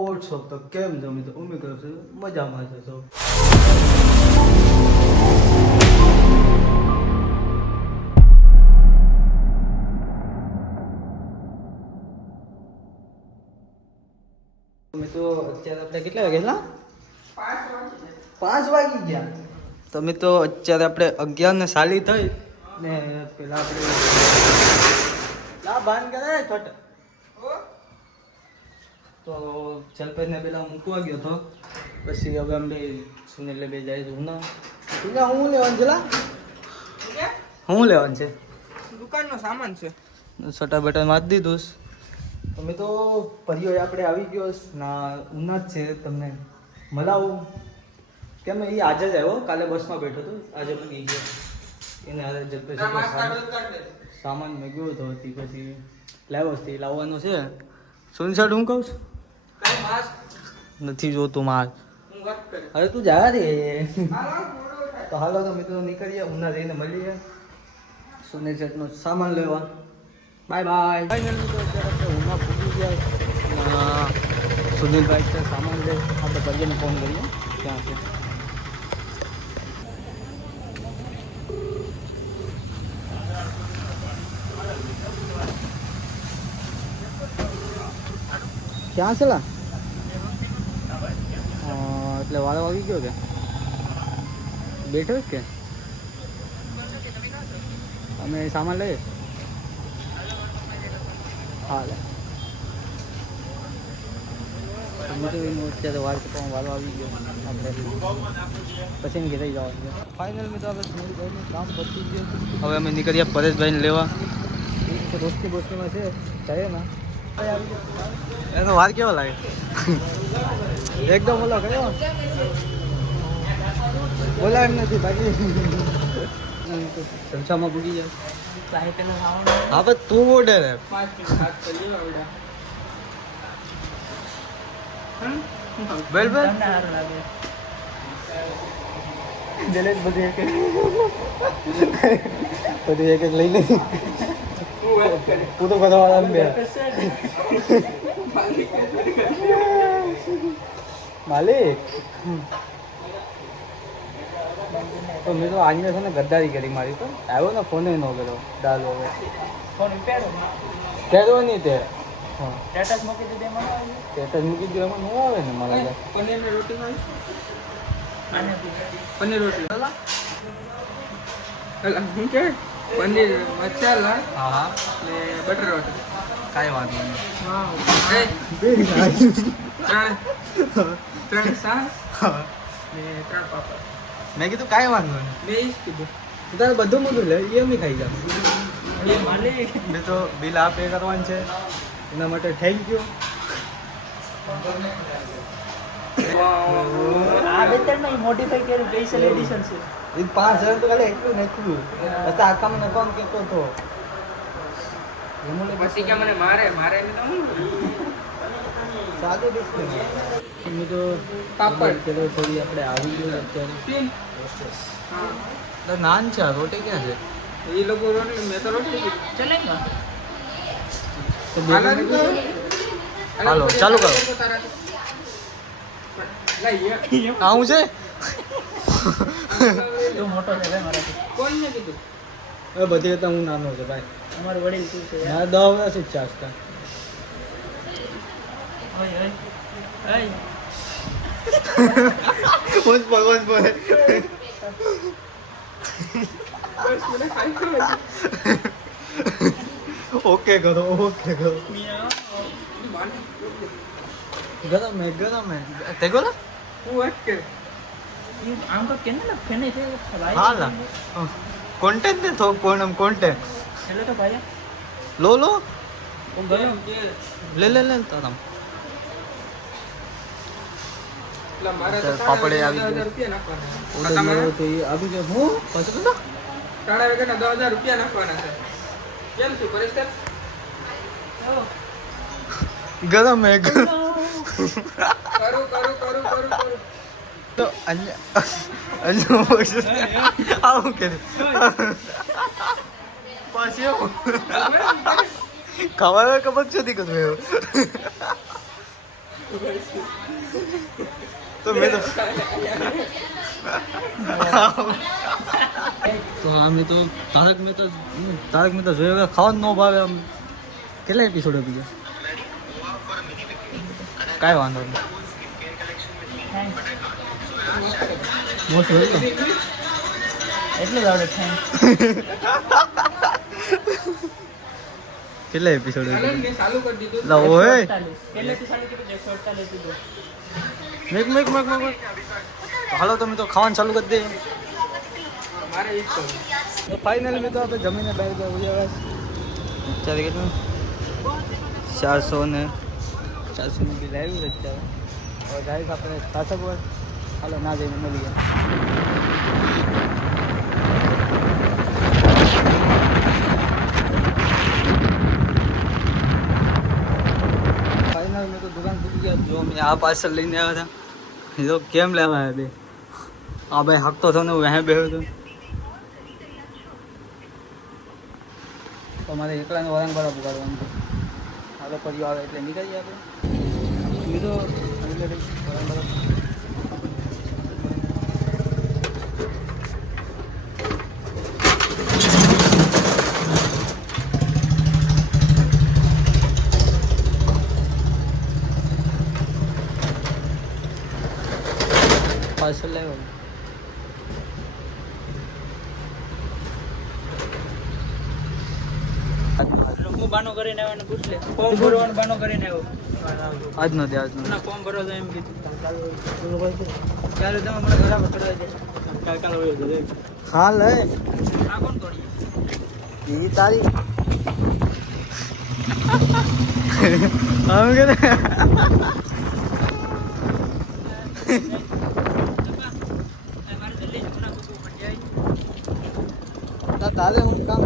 WhatsApp તો કેમ છો મિત્રો? ઉમ્મીદ કરું છું મજામાં છો. મિત્રો અત્યારે આપણે કેટલા વાગ્યા? 5 વાગી ગયા. તો મિત્રો અત્યારે આપણે 11:40 થઈ ને પેલા આપણે લા બાંધ કરે છોટ તો જલપેને પેલા મૂકવા ગયો હતો. પછી હવે અમે સુનિલ બે જાય છે. હું લેવાનું છે લા? હું લેવાનું છે? દુકાનનો સામાન છે. છોટા બટન મારી દીધું. તમે તો પરિયો આપણે આવી ગયો ના ઉના જ છે. તમને મળાવું કેમ? એ આજે જ આવ્યો, કાલે બસમાં બેઠો હતો, આજે પણ ગયો એને હારે જલપે સામાન મેં ગયો હતો. પછી લાવવાનો છે. સુન શર્ટ હું કહું છું નથી જોતું માર. અરે તું જા રે. તો હાલો તો મિત્રો નીકળીએ, ઉના જઈને મળીએ સોને સેટનો સામાન લેવા. Bye bye. ફાઇનલ મિત્રો અત્યારે આપણે ઉના પૂછી ગયા. સુનિલભાઈ છે સામાન લે. આપણે ભાઈને ફોન કરીએ ક્યાં છે. ક્યાં છે લા? એટલે વાળો આવી ગયો કે બેઠો જ કે અમે સામાન લઈએ? હા લે અત્યારે વાર કરતા વાળો આવી ગયો. આપણે પછી ઘેર જવાનું છે. ફાઇનલ મિત્રો આપણે સુનિલભાઈનું કામ પતી ગયું. હવે અમે નીકળ્યા પરેશભાઈને લેવા. રોશની બોશનીમાં છે જાય ને એનો વાર કેવો લાગે? એકદમ ઓલો કયો બોલા એમ નથી બાકી સંસામાં ભૂગી જાય. હા પણ તું ઓર્ડર બેલ બેલ જલેજ બધી એક લઈ લે. તું તો બધા વાળા બે માલિક તો મેં તો આજને છે ને ગદ્દારી કરી મારી. તો આવ્યો ને ફોને ન કર્યો. ડાલ હવે કહેતો નહીં તે સ્ટેટસ મૂકી દીધું એમાં ન આવે ને મારા પનીરની રોટી પનીર રોટી શું કે પનીર મસાલા હા ને બટર રોટી. કાંઈ વાંધો નહીં. ત્રણ સાસ ને 3 પાપડ. મેં કીધું કાંઈ વાંધો નહીં. મેં જ કીધું તારે બધું મોટું લે એ અમે ખાઈ જાવ. મેં તો બિલ આ પે કરવાનું છે એના માટે થેન્ક યુ. આ બેતરમાં મોડિફાઈ કર્યું સ્પેશિયલ એડિશન છે. એ 5,000 તો ખાલી એટલું નાખ્યું. અત્યારે આખામાં નફામાં કહેતો હતો. પછી કે મને મારે એટલે તો હું સાદો ડિસ્પ્લે મેં તો પાપડ ચલો થોડી આપણે આવી ગયું અત્યારે. તો નાન છે. રોટી ક્યાં છે? એ લોકો રોટી મેં તો રોટી ચલે હાલો ચાલુ કરો. આવું છે તો મોટો છે ભાઈ મારાથી. કોઈને કીધું? હવે બધી હતા હું નાનો છે ભાઈ. અમારું વડીલ શું છે? ના 10 વર્ષ જ ચાસતા. ઓકે કરો ગરમ હે તે ગોલા હું વાત કર આમ તો કેને ના ફેને છે હા લા કોન્ટેન્ટ ને તો કોણમ કોન્ટેન્ટ હેલો તો ભાઈ લો ઓ ગરમ લે તારામ એટલે મારે તો પાપડે આવી ગયો. 1000 રૂપિયા નાખવાના. ઓર્ડર મળ્યો તો એ આવી ગયો. હું પાછો તો ટાણા વેગના 10,000 રૂપિયા નાખવાના છે. કેમ છું પરિસ્થિતિ? ગરમ હે કરું તો આવું કે પાછી ખબર છે દીકત તો મેં તો અમે તો તારક મહેતા જોયો કે ખાવાનું ન ભાવે આમ કેટલા એપિસોડ આપી ગયા કાંઈ વાંધો નહીં મોસ્ટ વેલકમ એટલે જ આવડે થેન્ક કેટલા એપિસોડ મેં ચાલુ કરી દીધું લા ઓય પહેલેથી ચાલુ કરી દે 47 દીધું મેક હાલો તમે તો ખાવાનું ચાલુ કરી દે મારે ઈ જ કરવું તો ફાઇનલી મેં તો આપણે જમીને બહાર ગયા ઉજાવા ચાલે કેટલું 400 ને 400 નું બિલ આવ્યું છે અત્યારે હવે ગાઈસ આપણે શાસક પર હાલો ના જઈને મળીએ ફાઇનલ મેં તો દુકાન પૂરી ગયા જો મેં આ પાર્સલ લઈને આવ્યા હતા એ તો કેમ લેવા આવ્યા બે આ ભાઈ હકતો થયો ને હું વહેં બેહ્યો હતો તો મારે એકલાને વરાંગ બરાબર પુગાડવાનું છે હાલો પરિયો આવે એટલે નીકળીએ આપણે બીજો વરાંગ બરાબર પાર્સલ લાવ્યો હું બાનો કરીને આવ્યો ને પૂછ લે ફોર્મ ભરવાનું બાનો કરીને આવ્યો આજનો દે આજનો ના ફોર્મ ભરવા જાય એમ કીધું ત્યારે તમે મને બરાબર ચડાવી દે કાલ હોય તો હા લે આ કોણ તોડી એ તારી આમ કે તારે હું કામ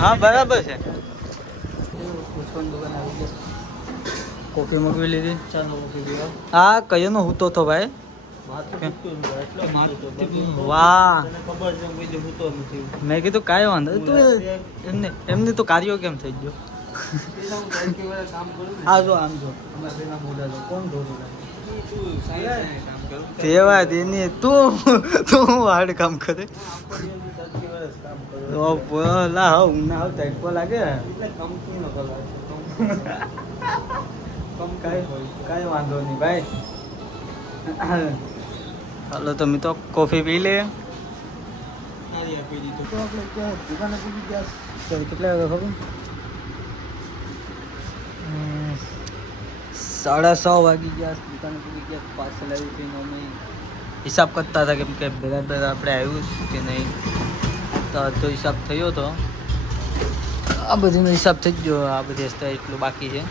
હા બરાબર છે પૂછવાનું દુકાન આવી ગઈ કોફી મગવી લીધી ચાલો હા કયો નો હૂતો તો ભાઈ વાહ મેં કીધું કાંઈ વાંધો તું એમને તો કાર્યો કેમ થઈ ગયો હા જો આમ જો કોણ તે વાત એની તું હાર્ડ કામ કરે લા હું ના આવતા એક લાગે કાંઈ વાંધો નહીં ભાઈ હાલો તમે તો કોફી પી લે દુકાને પૂરી ગયા કેટલા વાગે ખબર 6:30 વાગી ગયા દુકાને પૂરી ગયા પાર્સલ આવ્યું કે અમે હિસાબ કરતા હતા કેમ કે બરાબર આપણે આવ્યું કે નહીં તો અડધો હિસાબ થયો હતો આ બધીનો હિસાબ થઈ ગયો આ બધી હસ્તા એટલું બાકી છે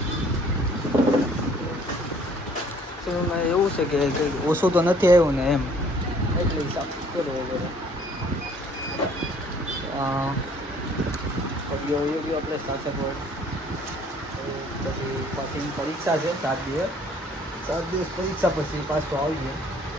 એવું છે કે ઓછું તો નથી આવ્યું ને એમ એટલે હિસાબ કરો વગેરે આપણે શાસક હોય પછી પાછી પરીક્ષા છે 7 દિવસ પરીક્ષા પછી પાછું આવીએ